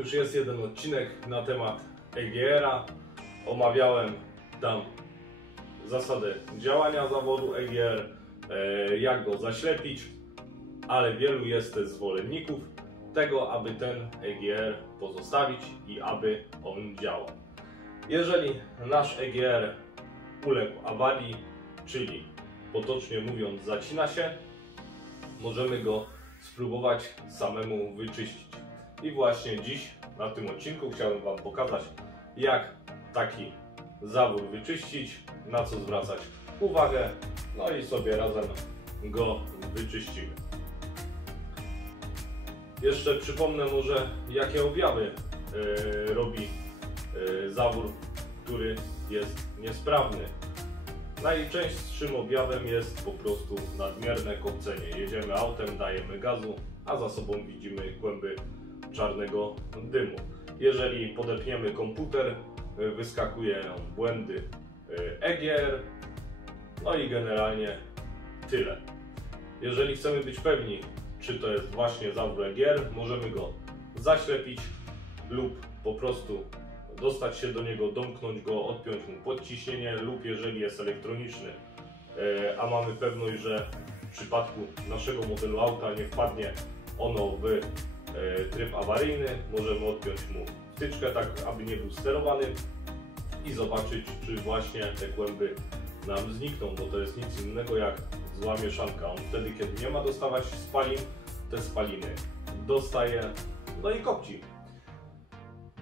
już jest jeden odcinek na temat EGR-a. Omawiałem tam zasadę działania zawodu EGR, jak go zaślepić, ale wielu jest też zwolenników tego, aby ten EGR pozostawić i aby on działał. Jeżeli nasz EGR uległ awarii, czyli potocznie mówiąc zacina się, możemy go spróbować samemu wyczyścić. I właśnie dziś na tym odcinku chciałbym Wam pokazać, jak taki zawór wyczyścić, na co zwracać uwagę, no i sobie razem go wyczyścimy. Jeszcze przypomnę może, jakie objawy robi zawór, który jest niesprawny. Najczęstszym objawem jest po prostu nadmierne kopcenie. Jedziemy autem, dajemy gazu, a za sobą widzimy kłęby czarnego dymu. Jeżeli podepniemy komputer, wyskakują błędy EGR, no i generalnie tyle. Jeżeli chcemy być pewni, czy to jest właśnie zawór EGR, możemy go zaślepić lub po prostu dostać się do niego, domknąć go, odpiąć mu podciśnienie, lub jeżeli jest elektroniczny, a mamy pewność, że w przypadku naszego modelu auta nie wpadnie ono w tryb awaryjny, możemy odpiąć mu wtyczkę, tak aby nie był sterowany i zobaczyć, czy właśnie te kłęby nam znikną, bo to jest nic innego jak zła mieszanka. On wtedy, kiedy nie ma dostawać spalin, te spaliny dostaje, no i kopci.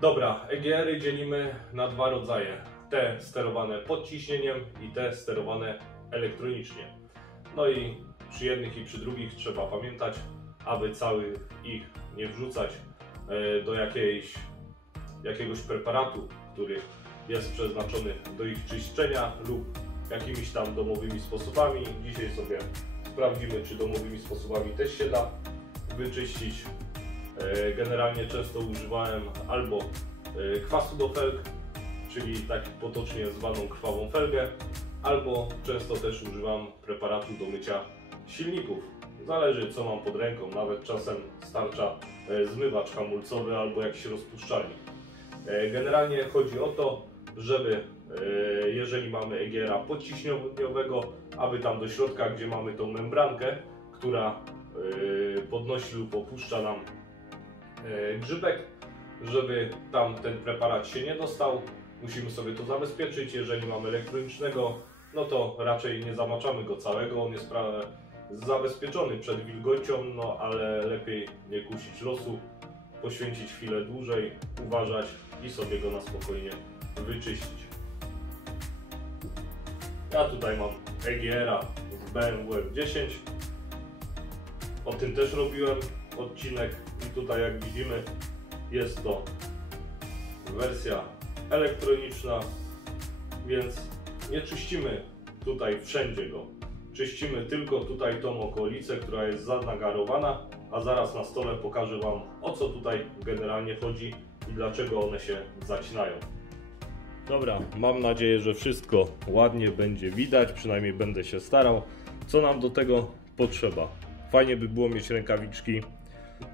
Dobra, EGR-y dzielimy na dwa rodzaje. Te sterowane podciśnieniem i te sterowane elektronicznie. No i przy jednych i przy drugich trzeba pamiętać, aby całych ich nie wrzucać do jakiegoś preparatu, który jest przeznaczony do ich czyszczenia lub jakimiś tam domowymi sposobami. Dzisiaj sobie sprawdzimy, czy domowymi sposobami też się da wyczyścić. Generalnie często używałem albo kwasu do felg, czyli tak potocznie zwaną krwawą felgę, albo często też używam preparatu do mycia silników. Zależy, co mam pod ręką, nawet czasem starcza zmywacz hamulcowy albo jakiś rozpuszczalnik. Generalnie chodzi o to, żeby jeżeli mamy EGR-a podciśnieniowego, aby tam do środka, gdzie mamy tą membrankę, która podnosi lub opuszcza nam grzybek, żeby tam ten preparat się nie dostał, musimy sobie to zabezpieczyć. Jeżeli mamy elektronicznego, no to raczej nie zamaczamy go całego, on jest zabezpieczony przed wilgocią, no ale lepiej nie kusić losu, poświęcić chwilę dłużej, uważać i sobie go na spokojnie wyczyścić. Ja tutaj mam EGR-a z BMW F10, o tym też robiłem odcinek i tutaj, jak widzimy, jest to wersja elektroniczna, więc nie czyścimy tutaj wszędzie go. Czyścimy tylko tutaj tą okolicę, która jest zanagarowana, a zaraz na stole pokażę Wam, o co tutaj generalnie chodzi i dlaczego one się zacinają. Dobra, mam nadzieję, że wszystko ładnie będzie widać, przynajmniej będę się starał. Co nam do tego potrzeba? Fajnie by było mieć rękawiczki,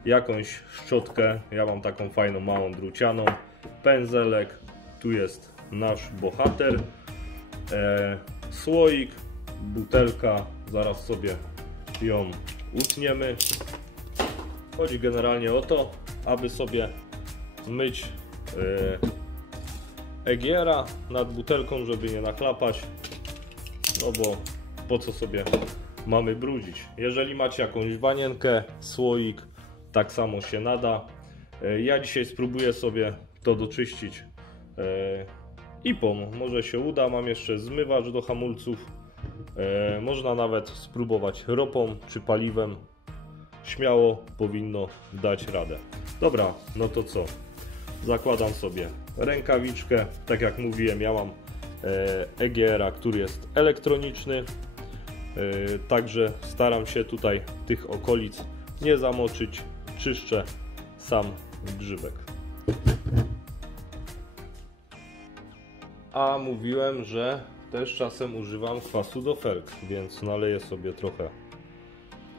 jakąś szczotkę, ja mam taką fajną małą drucianą, pędzelek, tu jest nasz bohater, słoik, butelka, zaraz sobie ją utniemy. Chodzi generalnie o to, aby sobie myć EGR-a nad butelką, żeby nie naklapać, no bo po co sobie mamy brudzić. Jeżeli macie jakąś wanienkę, słoik, tak samo się nada. Ja dzisiaj spróbuję sobie to doczyścić IPą. Może się uda. Mam jeszcze zmywacz do hamulców. Można nawet spróbować ropą czy paliwem. Śmiało powinno dać radę. Dobra, no to co? Zakładam sobie rękawiczkę. Tak jak mówiłem, ja mam EGR-a, który jest elektroniczny. Także staram się tutaj tych okolic nie zamoczyć. Czyszczę sam grzybek. A mówiłem, że też czasem używam kwasu do felg, więc naleję sobie trochę,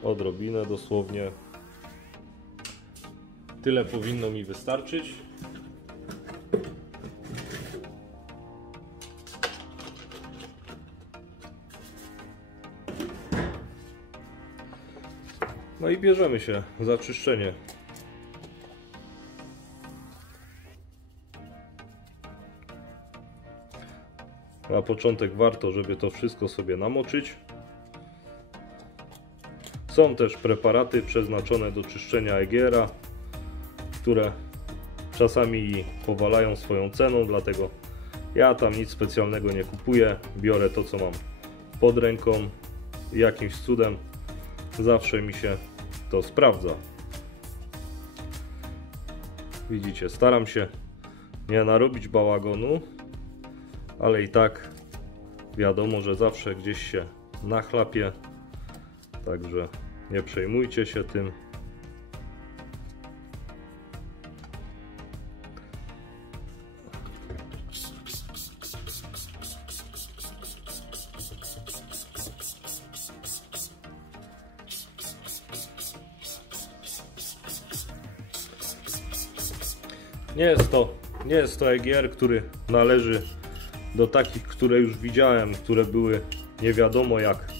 odrobinę dosłownie. Tyle powinno mi wystarczyć. No i bierzemy się za czyszczenie. Na początek warto, żeby to wszystko sobie namoczyć. Są też preparaty przeznaczone do czyszczenia EGR-a, które czasami powalają swoją ceną, dlatego ja tam nic specjalnego nie kupuję. Biorę to, co mam pod ręką. Jakimś cudem zawsze mi się to sprawdza. Widzicie, staram się nie narobić bałaganu, ale i tak wiadomo, że zawsze gdzieś się nachlapie, także nie przejmujcie się tym. Nie jest to EGR, który należy do takich, które już widziałem, które były nie wiadomo jak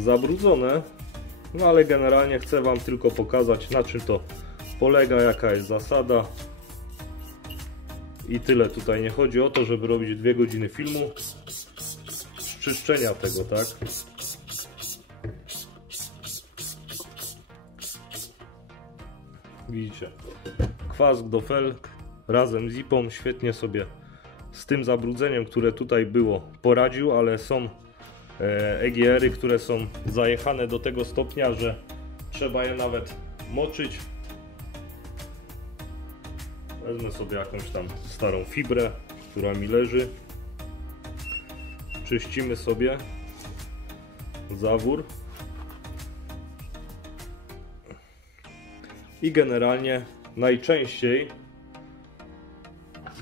zabrudzone. No ale generalnie chcę Wam tylko pokazać, na czym to polega, jaka jest zasada. I tyle. Tutaj nie chodzi o to, żeby robić 2 godziny filmu z czyszczenia tego, tak? Widzicie, kwas do felg razem z ipą świetnie sobie z tym zabrudzeniem, które tutaj było, poradził, ale są EGR-y, które są zajechane do tego stopnia, że trzeba je nawet moczyć. Wezmę sobie jakąś tam starą fibrę, która mi leży. Czyścimy sobie zawór. I generalnie najczęściej,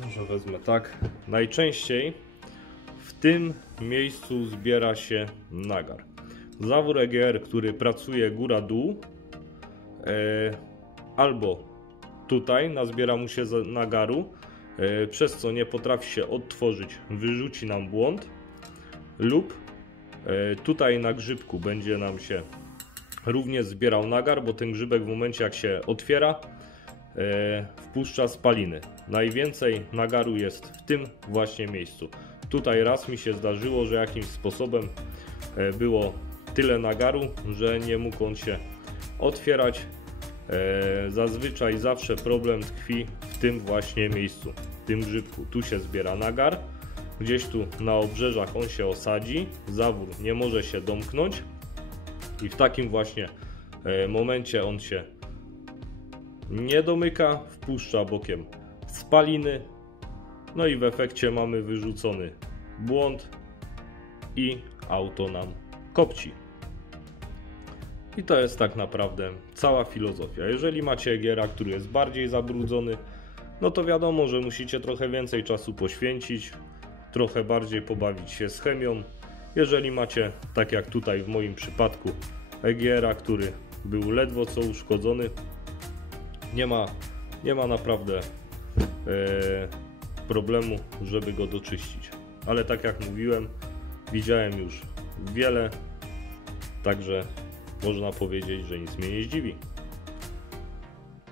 może wezmę tak, najczęściej w tym miejscu zbiera się nagar. Zawór EGR, który pracuje góra-dół, albo tutaj nazbiera mu się nagaru, przez co nie potrafi się odtworzyć, wyrzuci nam błąd, lub tutaj na grzybku będzie nam się również zbierał nagar, bo ten grzybek w momencie jak się otwiera, wpuszcza spaliny. Najwięcej nagaru jest w tym właśnie miejscu. Tutaj raz mi się zdarzyło, że jakimś sposobem było tyle nagaru, że nie mógł on się otwierać. Zazwyczaj zawsze problem tkwi w tym właśnie miejscu, w tym grzybku. Tu się zbiera nagar, gdzieś tu na obrzeżach on się osadzi, zawór nie może się domknąć i w takim właśnie momencie on się nie domyka, wpuszcza bokiem spaliny, no i w efekcie mamy wyrzucony błąd i auto nam kopci. I to jest tak naprawdę cała filozofia. Jeżeli macie EGR-a, który jest bardziej zabrudzony, no to wiadomo, że musicie trochę więcej czasu poświęcić, trochę bardziej pobawić się z chemią. Jeżeli macie, tak jak tutaj w moim przypadku, EGR-a, który był ledwo co uszkodzony, nie ma naprawdę problemu, żeby go doczyścić. Ale tak jak mówiłem, widziałem już wiele, także można powiedzieć, że nic mnie nie zdziwi.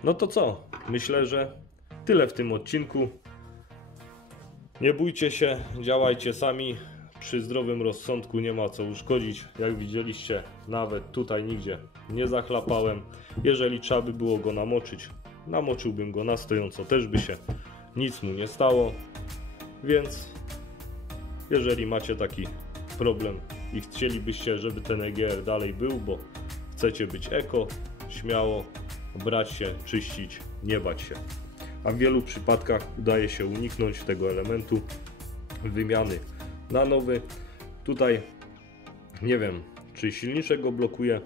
No to co? Myślę, że tyle w tym odcinku. Nie bójcie się, działajcie sami. Przy zdrowym rozsądku nie ma co uszkodzić. Jak widzieliście, nawet tutaj nigdzie nie zachlapałem. Jeżeli trzeba by było go namoczyć, namoczyłbym go na stojąco, też by się nic mu nie stało. Więc jeżeli macie taki problem i chcielibyście, żeby ten EGR dalej był, bo chcecie być eko, śmiało brać się, czyścić, nie bać się. A w wielu przypadkach udaje się uniknąć tego elementu wymiany na nowy. Tutaj nie wiem, czy silniczek go blokuje,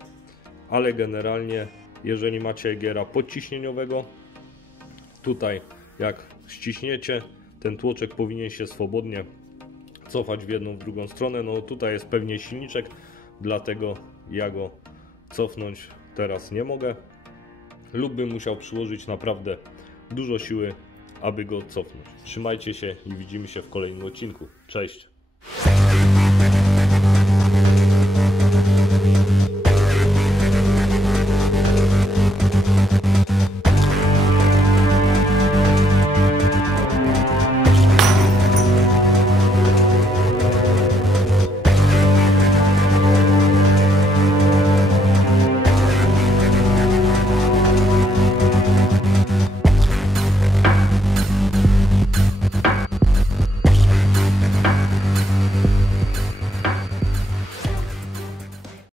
ale generalnie jeżeli macie EGR-a podciśnieniowego, tutaj jak ściśniecie, ten tłoczek powinien się swobodnie cofać w jedną, w drugą stronę. No tutaj jest pewnie silniczek, dlatego ja go cofnąć teraz nie mogę. lub bym musiał przyłożyć naprawdę dużo siły, aby go cofnąć. Trzymajcie się i widzimy się w kolejnym odcinku. Cześć!